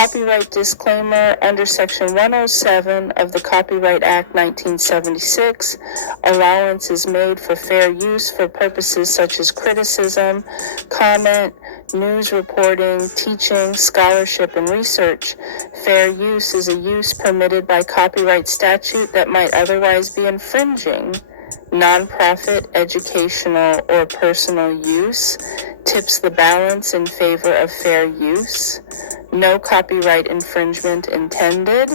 Copyright disclaimer. Under Section 107 of the Copyright Act 1976, allowance is made for fair use for purposes such as criticism, comment, news reporting, teaching, scholarship, and research. Fair use is a use permitted by copyright statute that might otherwise be infringing. Nonprofit, educational, or personal use tips the balance in favor of fair use. No copyright infringement intended.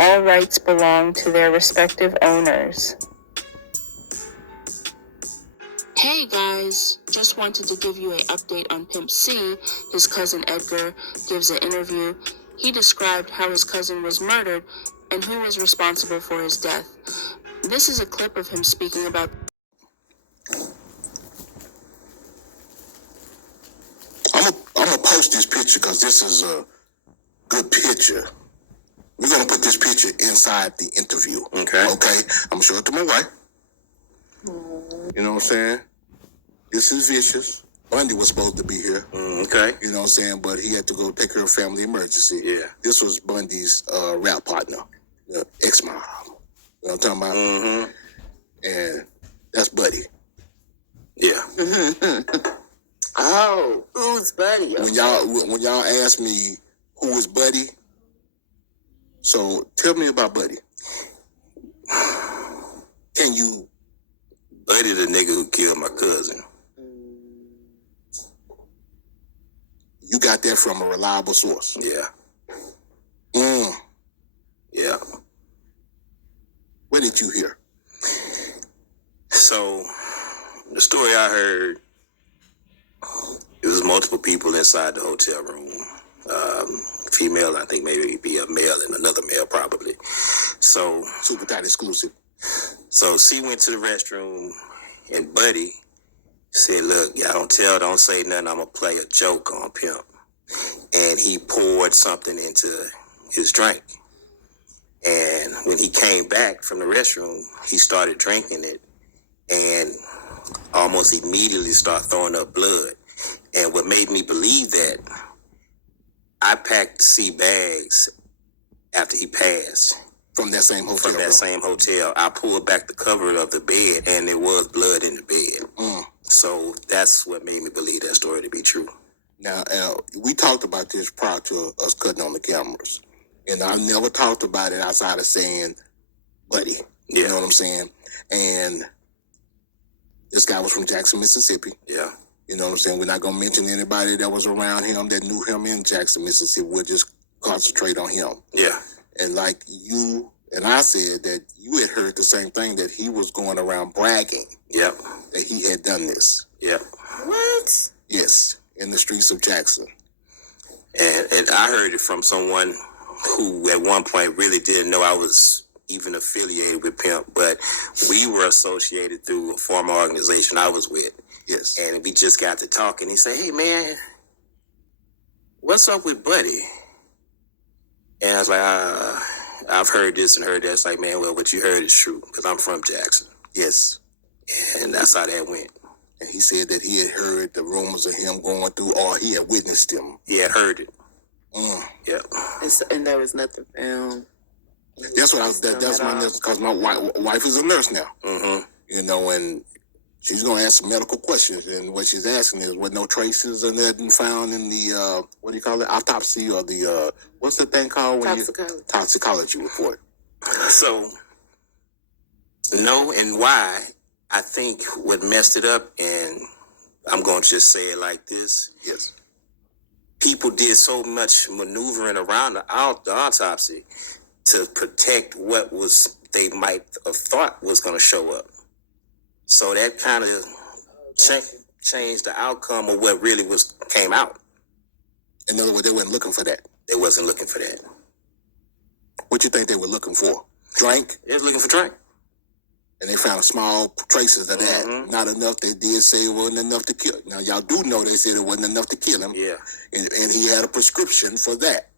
All rights belong to their respective owners. Hey guys, just wanted to give you an update on Pimp C. His cousin Edgar gives an interview. He described how his cousin was murdered and who was responsible for his death. This is a clip of him speaking about... I'm gonna post this picture because this is a good picture. We're gonna put this picture inside the interview. Okay. I'm gonna show it to my wife. You know what I'm saying? This is Vicious. Bundy was supposed to be here. Okay. You know what I'm saying? But he had to go take care of family emergency. Yeah. This was Bundy's rap partner, the ex-mom. You know what I'm talking about? Mm-hmm. And that's Buddy. Yeah. Oh, who's Buddy? Okay. When y'all ask me who is Buddy, so tell me about Buddy. Can you? Buddy, the nigga who killed my cousin. You got that from a reliable source. Yeah. Yeah. What did you hear? So, the story I heard, it was multiple people inside the hotel room. Female, I think maybe be a male and another male probably. So, super tight exclusive. So, C went to the restroom and Buddy said, look, y'all don't say nothing. I'm going to play a joke on Pimp. And he poured something into his drink. And when he came back from the restroom, he started drinking it and almost immediately started throwing up blood. And what made me believe that, I packed C bags after he passed. From that same hotel? Same hotel. I pulled back the cover of the bed and there was blood in the bed. So that's what made me believe that story to be true. Now, we talked about this prior to us cutting on the cameras. And I never talked about it outside of saying, Buddy. You know what I'm saying? And this guy was from Jackson, Mississippi. Yeah. You know what I'm saying? We're not going to mention anybody that was around him that knew him in Jackson, Mississippi. We'll just concentrate on him. Yeah. And like you and I said that you had heard the same thing, that he was going around bragging. Yep. That he had done this. Yep. What? Yes. In the streets of Jackson. And I heard it from someone who at one point really didn't know I was even affiliated with Pimp, but we were associated through a former organization I was with. Yes. And we just got to talking. He said, hey, man, what's up with Buddy? And I was like, I've heard this and heard that. It's like, man, well, what you heard is true, because I'm from Jackson. Yes. And that's how that went. And he said that he had heard the rumors of him going through, or he had witnessed them. He had heard it. Yeah. And there was nothing found. That's what that's my nurse, because my wife is a nurse now. Mm-hmm. You know, and she's going to ask some medical questions. And what she's asking is, what no traces or nothing found in the, what do you call it, autopsy, or the, what's the thing called? Toxicology report. So, no, and why, I think what messed it up, and I'm going to just say it like this. Yes. People did so much maneuvering around the autopsy to protect what was they might have thought was going to show up. So that kind of changed the outcome of what really came out. In other words, they weren't looking for that. They wasn't looking for that. What you think they were looking for? Drink? They was looking for drink. And they found small traces of that. Mm-hmm. Not enough. They did say it wasn't enough to kill. Now, y'all do know they said it wasn't enough to kill him. Yeah. And he had a prescription for that.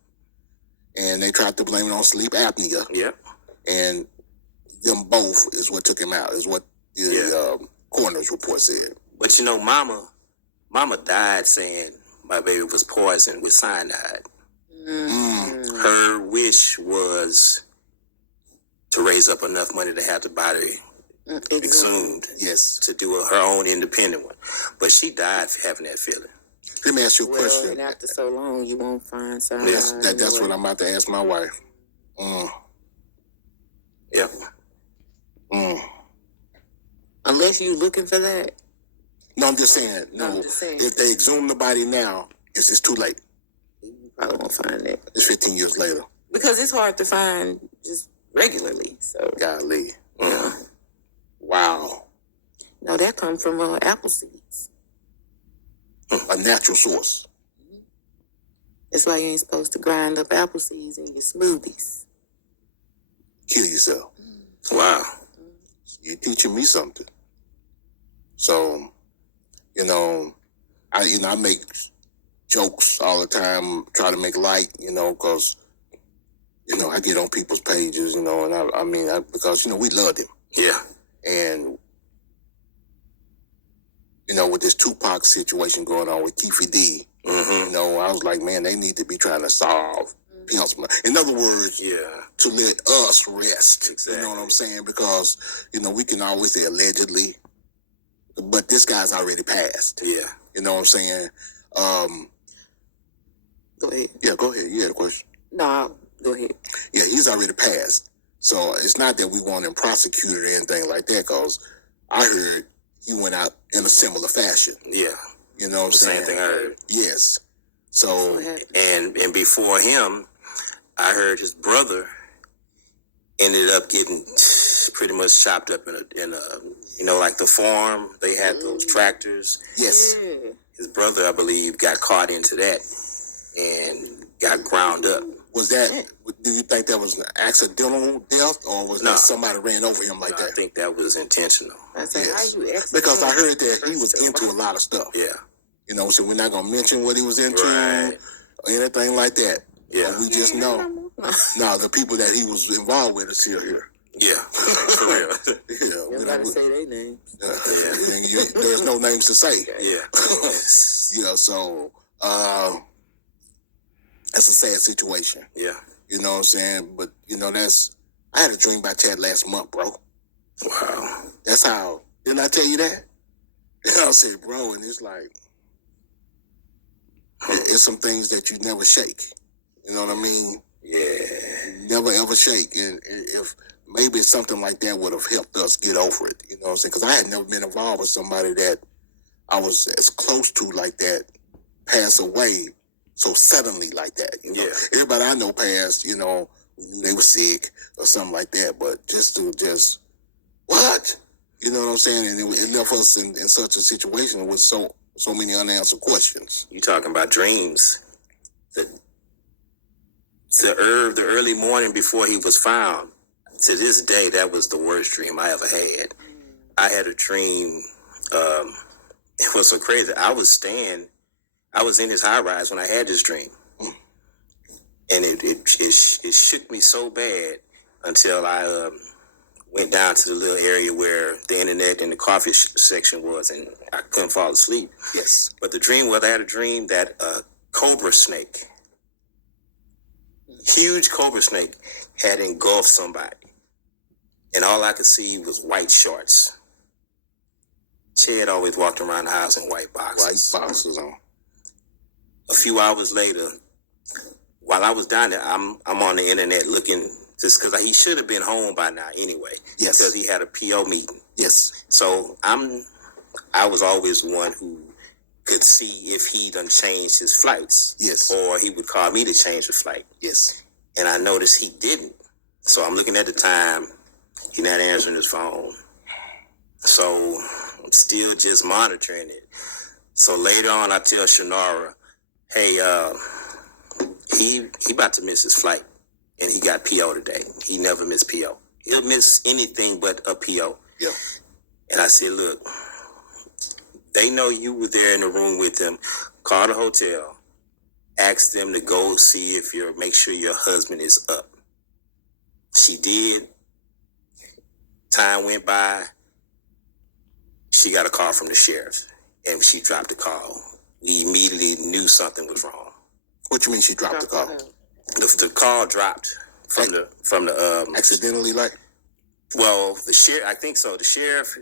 And they tried to blame it on sleep apnea. Yeah. And them both is what took him out, is what the coroner's report said. But you know, Mama died saying my baby was poisoned with cyanide. Mm. her wish was to raise up enough money to have the body exhumed. Yes. To do her own independent one. But she died having that feeling. Let me ask you a question. And after so long, you won't find something. That's what I'm about to ask my wife. Yep. Unless you looking for that. No, I'm just saying. No, if they exhume the body now, it's too late. You probably won't find it. It's 15 years later. Because it's hard to find just regularly. So. Golly. Wow. No, that comes from apple seeds. A natural source. That's why you ain't supposed to grind up apple seeds in your smoothies. Kill yourself. Wow. You're teaching me something. So, I make jokes all the time, try to make light, because, I get on people's pages, and because, we love them. Yeah. And, with this Tupac situation going on with Keefy D, I was like, man, they need to be trying to solve Pimp's. In other words, to let us rest. Exactly. You know what I'm saying? Because, we can always say allegedly, but this guy's already passed. Yeah. You know what I'm saying? Go ahead. Yeah, go ahead. You had a question? No, go ahead. Yeah, he's already passed. So it's not that we want him prosecuted or anything like that, because I heard he went out in a similar fashion. Yeah. You know what I'm saying? Same thing I heard. Yes. So, and before him, I heard his brother ended up getting pretty much chopped up in a like the farm. They had those tractors. Yes. His brother, I believe, got caught into that and got ground up. Was that, do you think that was an accidental death, or was that somebody ran over him like that? I think that was intentional. I said, Yes. how you Because I heard that he was into a lot of stuff. Yeah. So we're not going to mention what he was into Right. or anything like that. Yeah. But we just know. No, the people that he was involved with is still here. Yeah. For real. Yeah. You gotta say their names. There's no names to say. Yeah. Yeah, so that's a sad situation. Yeah. You know what I'm saying? But, I had a dream about Chad last month, bro. Wow. That's how, didn't I tell you that? I said, bro, and it's like, it's some things that you never shake. You know what I mean? Yeah. Never ever shake. And if maybe something like that would have helped us get over it. You know what I'm saying? Because I had never been involved with somebody that I was as close to like that pass away so suddenly like that. Yeah. Everybody I know passed, we knew they were sick or something like that. But just what? You know what I'm saying? And it left us in such a situation with so many unanswered questions. You talking about dreams. The early morning before he was found, to this day, that was the worst dream I ever had. I had a dream. It was so crazy. I was in his high rise when I had this dream. And it shook me so bad until I went down to the little area where the internet and the coffee section was, and I couldn't fall asleep. Yes. But the dream was, I had a dream that a cobra snake, huge cobra snake, had engulfed somebody. And all I could see was white shorts. Chad always walked around the house in white boxes. White boxes on. A few hours later, while I was down there, I'm on the internet looking, just because he should have been home by now anyway. Yes. Because he had a PO meeting. Yes. So I was always the one who could see if he done changed his flights. Yes. Or he would call me to change the flight. Yes. And I noticed he didn't. So I'm looking at the time. He's not answering his phone. So I'm still just monitoring it. So later on, I tell Shanara, hey, he about to miss his flight. And he got PO today. He never missed PO. He'll miss anything but a PO. Yeah. And I said, look, they know you were there in the room with them. Call the hotel. Ask them to go see make sure your husband is up. She did. Time went by. She got a call from the sheriff. And she dropped the call. We immediately knew something was wrong. What you mean she dropped the call? The call dropped from the accidentally, like. Well, the sheriff, I think so. The sheriff,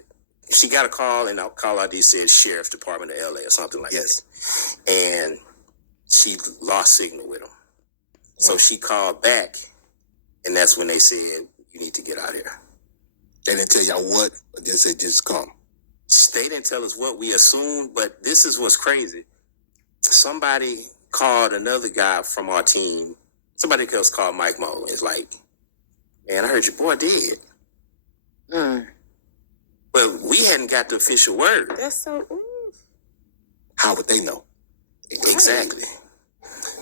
she got a call, and the call ID said Sheriff's Department of LA or something like that. And she lost signal with him. So she called back, and that's when they said, you need to get out of here. They didn't tell y'all what, or they said just come. They didn't tell us what, we assumed, but this is what's crazy. Somebody called another guy from our team. Somebody else called Mike Mo. It's like, man, I heard your boy dead. But we hadn't got the official word. That's so. How would they know? Exactly.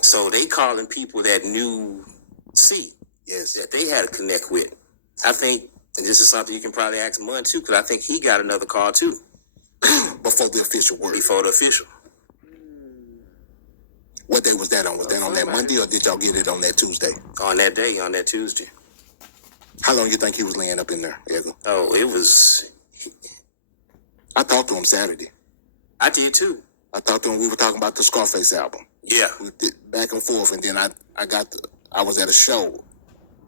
So they calling people that knew C. Yes. That they had to connect with. I think, and this is something you can probably ask Munn too, because I think he got another call too. Before the official word. Before the official. What day was that on? Was that on that Monday, or did y'all get it on that Tuesday? On that day, on that Tuesday. How long you think he was laying up in there, Edgar? Oh, it was... I talked to him Saturday. I did too. I talked to him. We were talking about the Scarface album. Yeah. We did back and forth, and then I was at a show,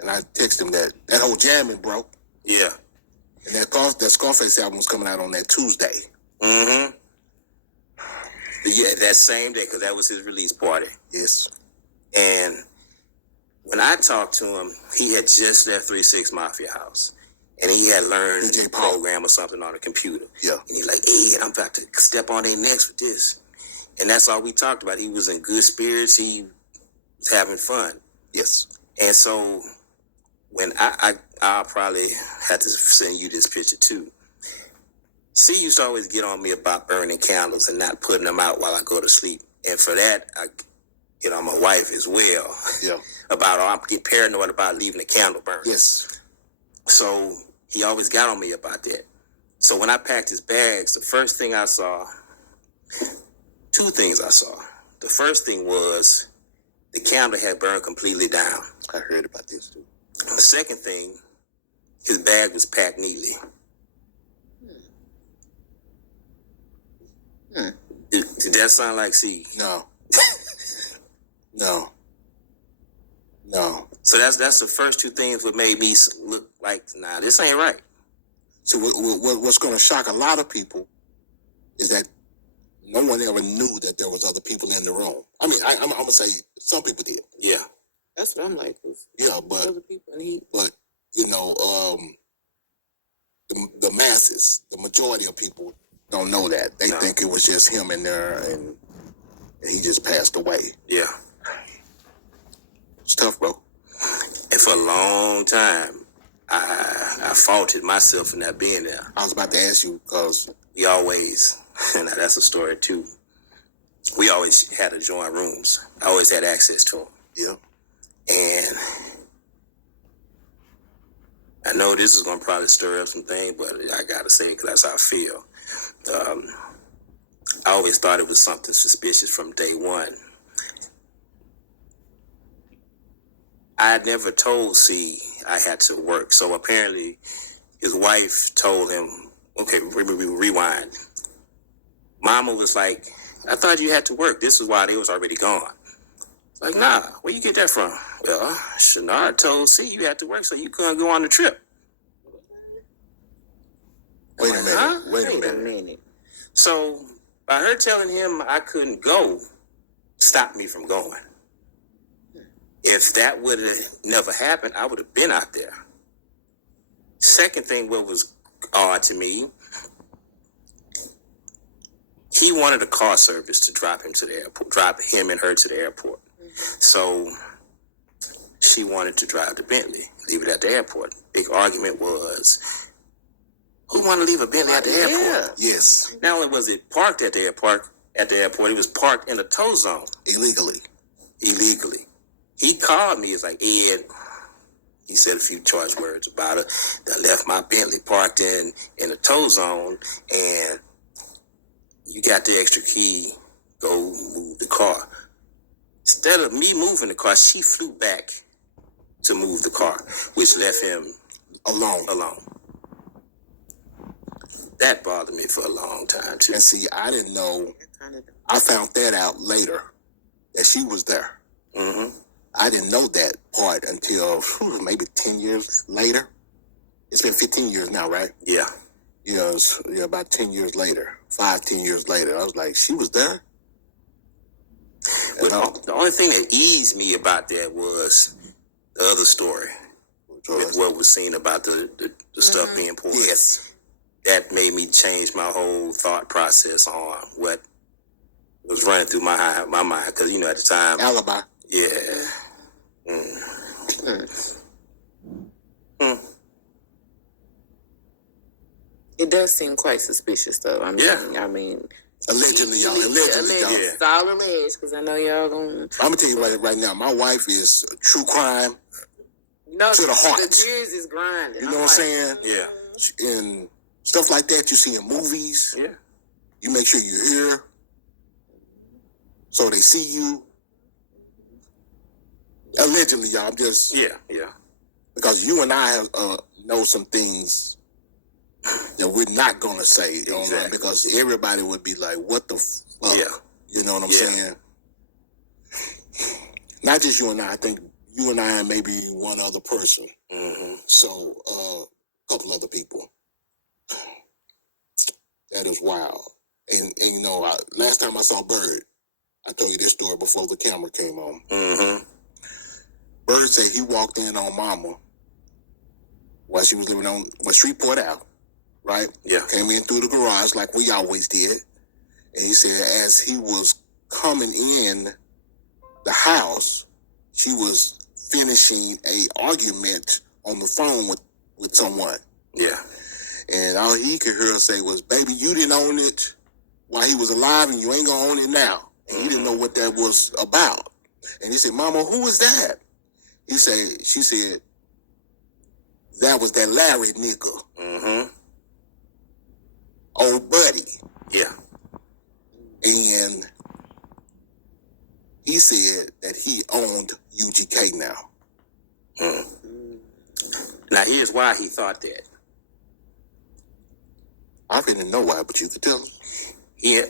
and I texted him that whole jamming, bro. Yeah. And that Scarface album was coming out on that Tuesday. Mm-hmm. Yeah, that same day, because that was his release party. Yes. And when I talked to him, he had just left 3-6 Mafia House. And he had learned a program or something on the computer. Yeah. And he's like, hey, I'm about to step on their necks with this. And that's all we talked about. He was in good spirits. He was having fun. Yes. And so when I'll probably have to send you this picture too. C used to always get on me about burning candles and not putting them out while I go to sleep. And for that, I get on my wife as well. Yeah. I get paranoid about leaving the candle burning. Yes. So he always got on me about that. So when I packed his bags, the first thing I saw, two things I saw. The first thing was the candle had burned completely down. I heard about this too. And the second thing, his bag was packed neatly. Did that sound like C? No. No. So that's the first two things that made me look like, nah, this ain't right. So what's going to shock a lot of people is that no one ever knew that there was other people in the room. I mean, I'm going to say some people did. Yeah. That's what I'm like. Yeah, but Other people, and you know, the masses, the majority of people don't know that. They think it was just him in there, and he just passed away. Yeah. It's tough, bro. And for a long time, I faulted myself for not being there. I was about to ask you because we always, now that's a story too. We always had to join rooms. I always had access to them. Yeah. And I know this is going to probably stir up some things, but I got to say it because that's how I feel. I always thought it was something suspicious from day one. I never told C I had to work. So apparently his wife told him, okay, rewind. Mama was like, I thought you had to work. This is why they was already gone. Like, nah, where you get that from? Well, Shanard told C you had to work so you couldn't go on the trip. Wait a minute. Huh? Wait a minute. So by her telling him I couldn't go, stopped me from going. If that would have never happened, I would have been out there. Second thing, what was odd to me, he wanted a car service to drop him to the airport, drop him and her to the airport. So she wanted to drive the Bentley, leave it at the airport. Big argument was, who want to leave a Bentley at the airport? Yeah. Yes. Not only was it parked at the airport, it was parked in a tow zone. Illegally. He called me. It's like, Ed, he said a few choice words about it. I left my Bentley parked in a tow zone, and you got the extra key, go move the car. Instead of me moving the car, she flew back to move the car, which left him alone. That bothered me for a long time, too. And see, I didn't know. I found that out later, that she was there. Mm-hmm. I didn't know that part until maybe 10 years later. It's been 15 years now, right? Yeah. You know, about 10 years later, 10 years later. I was like, she was there? But the only thing that eased me about that was the other story. With what was seen about the stuff being poured. Yes. That made me change my whole thought process on what was running through my mind. Because, you know, at the time... Alibi. Yeah. It does seem quite suspicious, though. I mean, allegedly, y'all. Allegedly, y'all. Yeah. It's all alleged, because I know y'all gonna... I'm gonna tell you right now. My wife is true crime to the heart. The gears is grinding. You know what I'm saying? Yeah. And stuff like that you see in movies. Yeah. You make sure you're here, so they see you. Allegedly, y'all. I'm just... Yeah. Because you and I know some things that we're not gonna say, you know, Exactly. because everybody would be like, "What the fuck?" Yeah. You know what I'm saying? Not just you and I. I think you and I and maybe one other person. Mm-hmm. So, a couple other people. That is wild. And you know, last time I saw Bird, I told you this story before the camera came on. Mm-hmm. Bird said he walked in on Mama while she was living on Shreveport Ave, right? Yeah. Came in through the garage like we always did. And he said as he was coming in the house, she was finishing a argument on the phone with someone. Yeah. And all he could hear her say was, "Baby, you didn't own it while he was alive and you ain't gonna own it now." And he didn't know what that was about. And he said, "Mama, who was that?" She said, "That was that Larry nigga. Mm-hmm. Old buddy." Yeah. And he said that he owned UGK now. Now, here's why he thought that. I didn't know why, but you could tell him.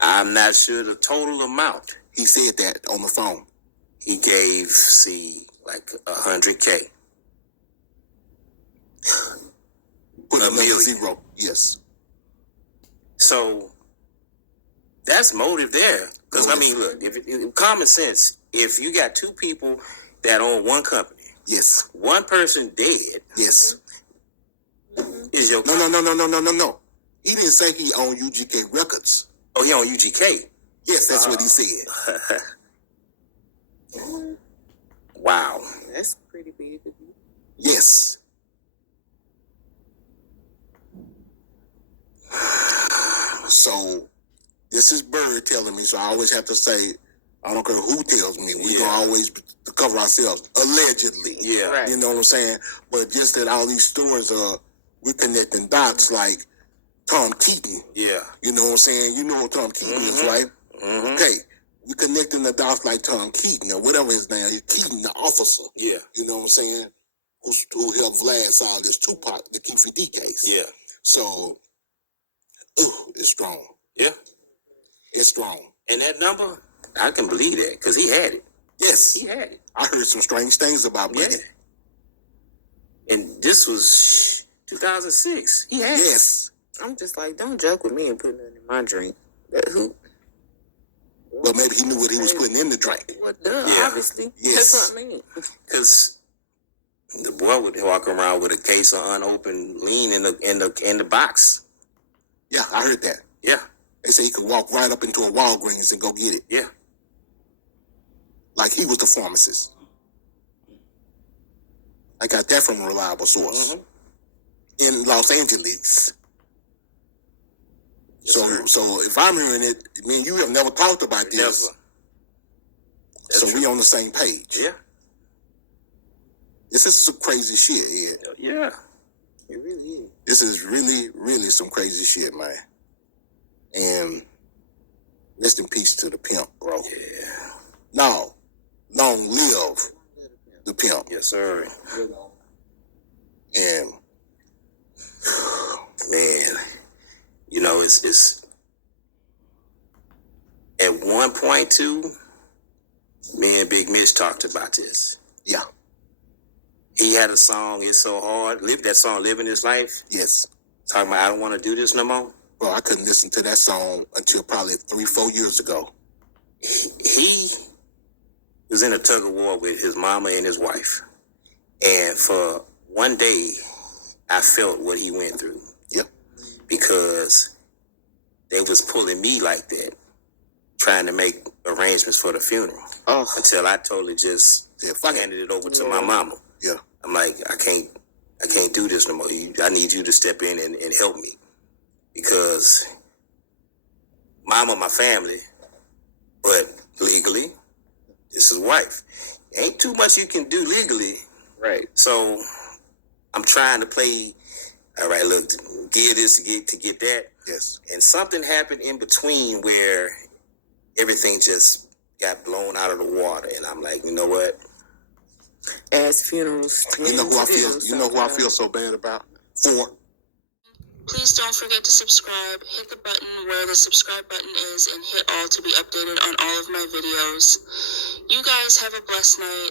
I'm not sure the total amount. He said that on the phone. He gave C like $100K. Put $1 another million. zero. Yes. So that's motive there. Because, I mean, look, if common sense, if you got two people that own one company, Yes. one person dead, Yes. is your No. He didn't say he owned UGK Records. Oh, he on UGK. Yes, that's what he said. Wow. That's pretty big of you. Yes. So, this is Bird telling me, so I always have to say, I don't care who tells me, we gonna always cover ourselves, allegedly. Yeah. Right. You know what I'm saying? But just that all these stories we're connecting dots like Tom Keaton. Yeah. You know what I'm saying? You know what Tom Keaton is, right? Mm-hmm. Okay. We're connecting the dots like Tom Keaton or whatever his name is. Keaton, the officer. Yeah. You know what I'm saying? Who helped Vlad solve this Tupac, the Keefe D case. Yeah. So, it's strong. Yeah. It's strong. And that number, I can believe that because he had it. Yes. He had it. I heard some strange things about Buddy. Yeah. And this was 2006. He had it. Yes. I'm just like, don't joke with me and put nothing in my drink. Who? Well, maybe he knew what he was putting in the drink. Well, duh, Yeah. obviously. Yes. That's what I mean. Because the boy would walk around with a case of unopened lean in the box. Yeah, I heard that. Yeah. They say he could walk right up into a Walgreens and go get it. Yeah. Like he was the pharmacist. I got that from a reliable source. Mm-hmm. In Los Angeles. Yes, So if I'm hearing it, me and you have never talked about this. Never. So we on the same page. Yeah. This is some crazy shit, Ed. Yeah. It really is. This is really, really some crazy shit, man. And rest in peace to the pimp, bro. Yeah. No. Long live the pimp. Yes, sir. And Man, you know, it's at one point too, Me and Big Mitch talked about this. Yeah. He had a song, It's So Hard. That song, Living His Life. Yes. Talking about, I don't want to do this no more. Bro, I couldn't listen to that song until probably 3-4 years ago. He was in a tug of war with his mama and his wife. And for one day, I felt what he went through. Yep. Because they was pulling me like that, trying to make arrangements for the funeral. Oh. Until I totally just handed it over to my mama. Yeah. I'm like, I can't do this no more. I need you to step in and help me. Because mama, my family, but legally, this is wife. Ain't too much you can do legally. Right. So I'm trying to play, all right, look, give this to get that. Yes. And something happened in between where everything just got blown out of the water. And I'm like, you know what? As funerals. You know who I feel? You know who I feel so bad about? For. Please don't forget to subscribe. Hit the button where the subscribe button is and hit all to be updated on all of my videos. You guys have a blessed night.